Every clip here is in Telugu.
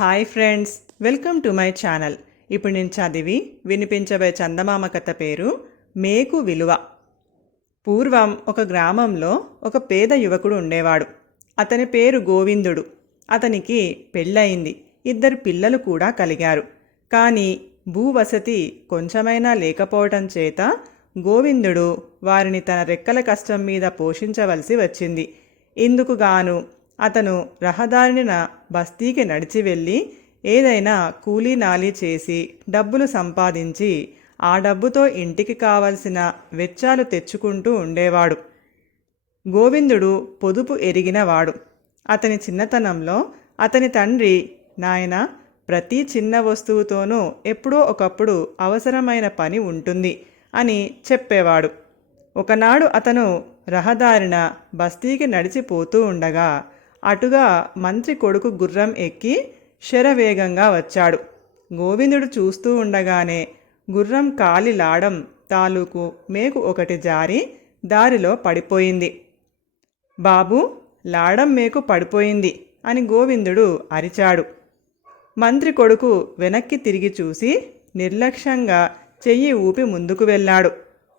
Hi friends welcome to my channel. ఇప్పుడు నేను చదివి వినిపించబోయే చందమామ కథ పేరు మేకు విలువ. పూర్వం ఒక గ్రామంలో ఒక పేద యువకుడు ఉండేవాడు. అతని పేరు గోవిందుడు. అతనికి పెళ్ళయింది. ఇద్దరు పిల్లలు కూడా కలిగారు. కానీ భూవసతి కొంచెమైనా లేకపోవటం చేత గోవిందుడు వారిని తన రెక్కల కష్టం మీద పోషించవలసి వచ్చింది. ఇందుకు గాను అతను రహదారిన బస్తీకి నడిచి వెళ్ళి ఏదైనా కూలీ నాలి చేసి డబ్బులు సంపాదించి ఆ డబ్బుతో ఇంటికి కావలసిన వెచ్చాలు తెచ్చుకుంటూ ఉండేవాడు. గోవిందుడు పొదుపు ఎరిగినవాడు. అతని చిన్నతనంలో అతని తండ్రి నాయన ప్రతి చిన్న వస్తువుతోనూ ఎప్పుడో ఒకప్పుడు అవసరమైన పని ఉంటుంది అని చెప్పేవాడు. ఒకనాడు అతను రహదారిన బస్తీకి నడిచిపోతూ ఉండగా అటుగా మంత్రి కొడుకు గుర్రం ఎక్కి శరవేగంగా వచ్చాడు. గోవిందుడు చూస్తూ ఉండగానే గుర్రం కాలి లాడం తాలూకు మేకు ఒకటి జారి దారిలో పడిపోయింది. బాబు లాడం మేకు పడిపోయింది అని గోవిందుడు అరిచాడు. మంత్రి కొడుకు వెనక్కి తిరిగి చూసి నిర్లక్ష్యంగా చెయ్యి ఊపి ముందుకు వెళ్ళాడు.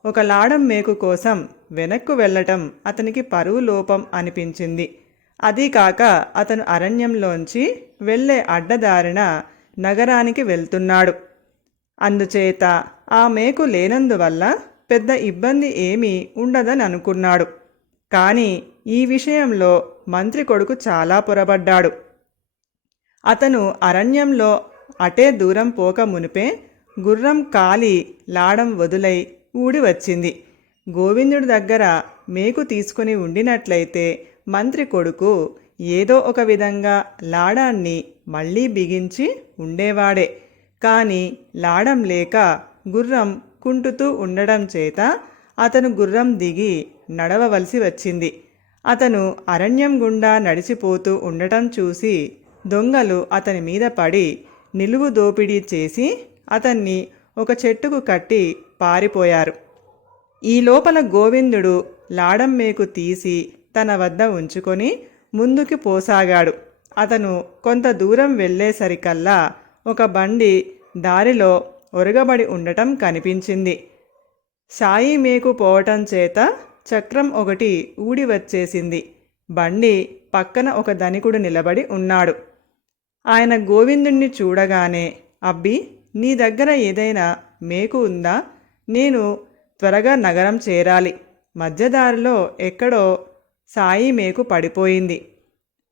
ఒక లాడం మేకు కోసం వెనక్కు వెళ్ళటం అతనికి పరువు లోపం అనిపించింది. అదీ కాక అతను అరణ్యంలోంచి వెళ్ళే అడ్డదారిన నగరానికి వెళ్తున్నాడు. అందుచేత ఆ మేకు లేనందువల్ల పెద్ద ఇబ్బంది ఏమీ ఉండదని అనుకున్నాడు కానీ ఈ విషయంలో మంత్రి కొడుకు చాలా పొరబడ్డాడు. అతను అరణ్యంలో అటే దూరం పోక మునిపే గుర్రం కాలి లాడం వదులై ఊడి వచ్చింది. గోవిందుడి దగ్గర మేకు తీసుకుని ఉండినట్లయితే మంత్రి కొడుకు ఏదో ఒక విధంగా లాడాన్ని మళ్ళీ బిగించి ఉండేవాడే. కానీ లాడం లేక గుర్రం కుంటుతూ ఉండడం చేత అతను గుర్రం దిగి నడవవలసి వచ్చింది. అతను అరణ్యం గుండా నడిచిపోతూ ఉండటం చూసి దొంగలు అతని మీద పడి నిలువు దోపిడీ చేసి అతన్ని ఒక చెట్టుకు కట్టి పారిపోయారు. ఈ లోపల గోవిందుడు లాడం మేకు తీసి తన వద్ద ఉంచుకొని ముందుకి పోసాగాడు. అతను కొంత దూరం వెళ్ళేసరికల్లా ఒక బండి దారిలో ఒరగబడి ఉండటం కనిపించింది. సాయి మేకు పోవటం చేత చక్రం ఒకటి ఊడి వచ్చేసింది. బండి పక్కన ఒక ధనికుడు నిలబడి ఉన్నాడు. ఆయన గోవిందుణ్ణి చూడగానే అబ్బి నీ దగ్గర ఏదైనా మేకు ఉందా? నేను త్వరగా నగరం చేరాలి. మధ్యదారిలో ఎక్కడో సాయి మేకు పడిపోయింది.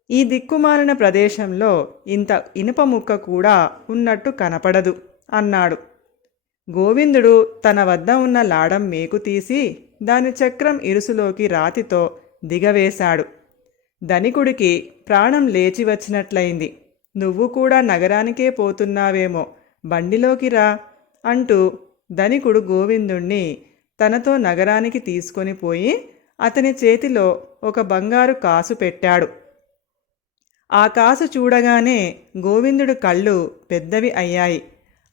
ఈ దిక్కుమాలిన ప్రదేశంలో ఇంత ఇనుప ముక్క కూడా ఉన్నట్టు కనపడదు అన్నాడు. గోవిందుడు తన వద్ద ఉన్న లాడం మేకు తీసి దాని చక్రం ఇరుసులోకి రాతితో దిగవేశాడు. ధనికుడికి ప్రాణం లేచి వచ్చినట్లయింది. నువ్వు కూడా నగరానికే పోతున్నావేమో బండిలోకి రా అంటూ ధనికుడు గోవిందుణ్ణి తనతో నగరానికి తీసుకొని పోయి అతని చేతిలో ఒక బంగారు కాసు పెట్టాడు. ఆ కాసు చూడగానే గోవిందుడు కళ్ళు పెద్దవి అయ్యాయి.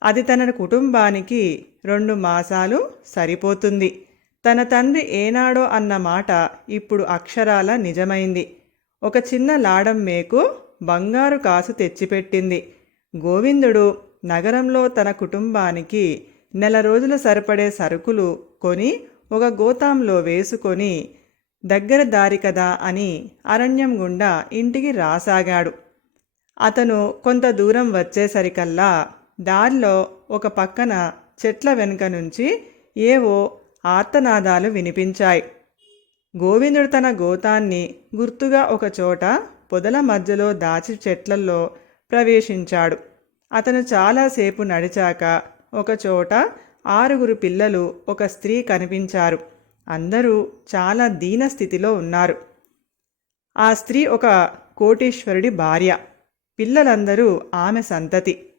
అది తన కుటుంబానికి రెండు మాసాలు సరిపోతుంది. తన తండ్రి ఏనాడో అన్న మాట ఇప్పుడు అక్షరాల నిజమైంది. ఒక చిన్న లాడం మేకు బంగారు కాసు తెచ్చిపెట్టింది. గోవిందుడు నగరంలో తన కుటుంబానికి నెల రోజులు సరిపడే సరుకులు కొని ఒక గోతాంలో వేసుకొని దగ్గర దారి కదా అని అరణ్యం గుండా ఇంటికి రాసాగాడు. అతను కొంత దూరం వచ్చేసరికల్లా దారిలో ఒక పక్కన చెట్ల వెనుక నుంచి ఏవో ఆర్తనాదాలు వినిపించాయి. గోవిందుడు తన గోతాన్ని గుర్తుగా ఒకచోట పొదల మధ్యలో దాచి చెట్లలో ప్రవేశించాడు. అతను చాలాసేపు నడిచాక ఒకచోట ఆరుగురు పిల్లలు ఒక స్త్రీ కనిపించారు. అందరూ చాలా దీన స్థితిలో ఉన్నారు. ఆ స్త్రీ ఒక కోటీశ్వరుడి భార్య. పిల్లలందరూ ఆమె సంతతి.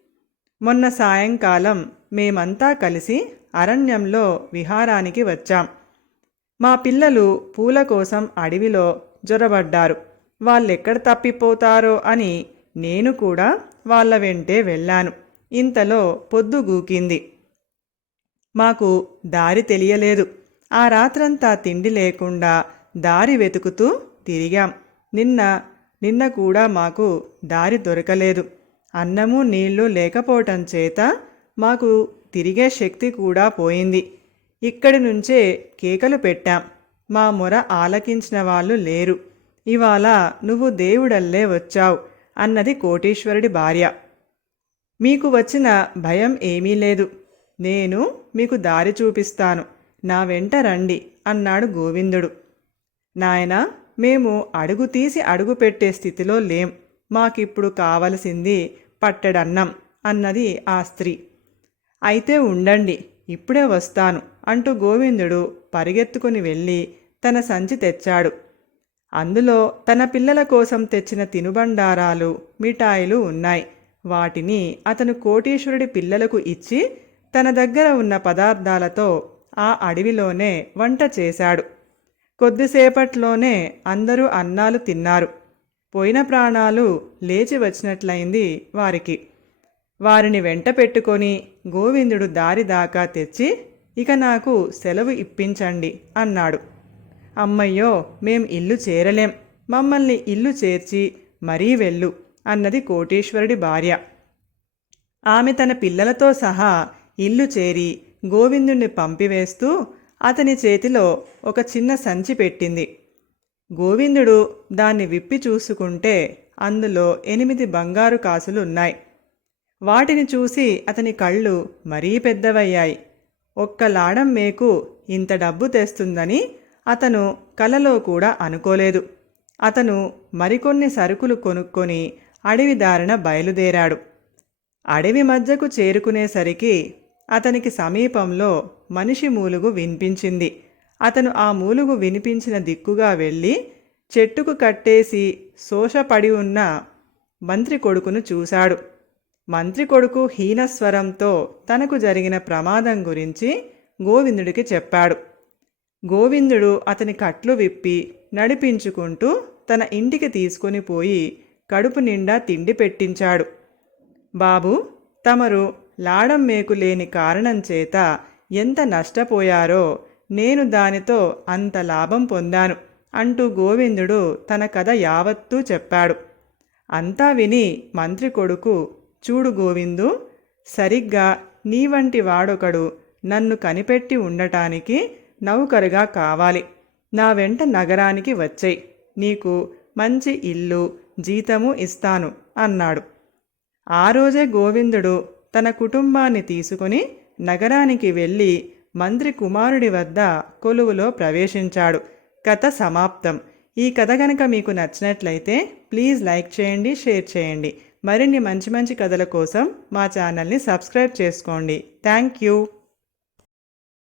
మొన్న సాయంకాలం మేమంతా కలిసి అరణ్యంలో విహారానికి వచ్చాం. మా పిల్లలు పూల కోసం అడవిలో జొరబడ్డారు. వాళ్ళెక్కడ తప్పిపోతారో అని నేను కూడా వాళ్ళ వెంటే వెళ్ళాను. ఇంతలో పొద్దు గూకింది. మాకు దారి తెలియలేదు. ఆ రాత్రంతా తిండి లేకుండా దారి వెతుకుతూ తిరిగాం. నిన్న నిన్న కూడా మాకు దారి దొరకలేదు. అన్నము నీళ్ళు లేకపోవటం చేత మాకు తిరిగే శక్తి కూడా పోయింది. ఇక్కడి నుంచే కేకలు పెట్టాం. మా మొర ఆలకించిన వాళ్ళు లేరు. ఇవాళ నువ్వు దేవుడల్లే వచ్చావు అన్నది కోటీశ్వరుడి భార్య. మీకు వచ్చిన భయం ఏమీ లేదు. నేను మీకు దారి చూపిస్తాను. నా వెంట రండి అన్నాడు గోవిందుడు. నాయనా మేము అడుగు తీసి అడుగు పెట్టే స్థితిలో లేం. మాకిప్పుడు కావలసింది పట్టెడన్నం అన్నది ఆ స్త్రీ. అయితే ఉండండి ఇప్పుడే వస్తాను అంటూ గోవిందుడు పరిగెత్తుకుని వెళ్ళి తన సంచి తెచ్చాడు. అందులో తన పిల్లల కోసం తెచ్చిన తినుబండారాలు మిఠాయిలు ఉన్నాయి. వాటిని అతను కోటీశ్వరుడి పిల్లలకు ఇచ్చి తన దగ్గర ఉన్న పదార్థాలతో ఆ అడవిలోనే వంట చేశాడు. కొద్దిసేపట్లోనే అందరూ అన్నాలు తిన్నారు. పోయిన ప్రాణాలు లేచి వచ్చినట్లయింది వారికి. వారిని వెంట పెట్టుకొని గోవిందుడు దారి దాకా తెచ్చి ఇక నాకు సెలవు ఇప్పించండి అన్నాడు. అమ్మయ్యో మేం ఇల్లు చేరలేం. మమ్మల్ని ఇల్లు చేర్చి మరీ వెళ్ళు అన్నది కోటీశ్వరుడి భార్య. ఆమె తన పిల్లలతో సహా ఇల్లు చేరి గోవిందుణ్ణి పంపివేస్తూ అతని చేతిలో ఒక చిన్న సంచి పెట్టింది. గోవిందుడు దాన్ని విప్పి చూసుకుంటే అందులో ఎనిమిది బంగారు కాసులు ఉన్నాయి వాటిని చూసి అతని కళ్ళు మరీ పెద్దవయ్యాయి. ఒక్క లాడం మేకు ఇంత డబ్బు తెస్తుందని అతను కలలో కూడా అనుకోలేదు. అతను మరికొన్ని సరుకులు కొనుక్కొని అడవి దారిన బయలుదేరాడు. అడవి మధ్యకు చేరుకునేసరికి అతనికి సమీపంలో మనిషి మూలుగు వినిపించింది. అతను ఆ మూలుగు వినిపించిన దిక్కుగా వెళ్ళి చెట్టుకు కట్టేసి శోషపడి ఉన్న మంత్రి కొడుకును చూశాడు. మంత్రి కొడుకు హీనస్వరంతో తనకు జరిగిన ప్రమాదం గురించి గోవిందుడికి చెప్పాడు. గోవిందుడు అతని కట్లు విప్పి నడిపించుకుంటూ తన ఇంటికి తీసుకొని పోయి కడుపు నిండా తిండి పెట్టించాడు. బాబు తమరు లాడం మేకు లేని కారణం చేత ఎంత నష్టపోయారో నేను దానితో అంత లాభం పొందాను అంటూ గోవిందుడు తన కథ యావత్తూ చెప్పాడు. అంతా విని మంత్రి కొడుకు చూడు గోవిందు సరిగ్గా నీ వంటి వాడొకడు నన్ను కనిపెట్టి ఉండటానికి నౌకరుగా కావాలి. నా వెంట నగరానికి వచ్చేయి. నీకు మంచి ఇల్లు జీతము ఇస్తాను అన్నాడు. ఆ రోజే గోవిందుడు తన కుటుంబాన్ని తీసుకుని నగరానికి వెళ్ళి మంత్రి కుమారుడి వద్ద కొలువులో ప్రవేశించాడు. కథ సమాప్తం. ఈ కథ కనుక మీకు నచ్చినట్లయితే ప్లీజ్ లైక్ చేయండి షేర్ చేయండి. మరిన్ని మంచి మంచి కథల కోసం మా ఛానల్ని సబ్స్క్రైబ్ చేసుకోండి. Thank you.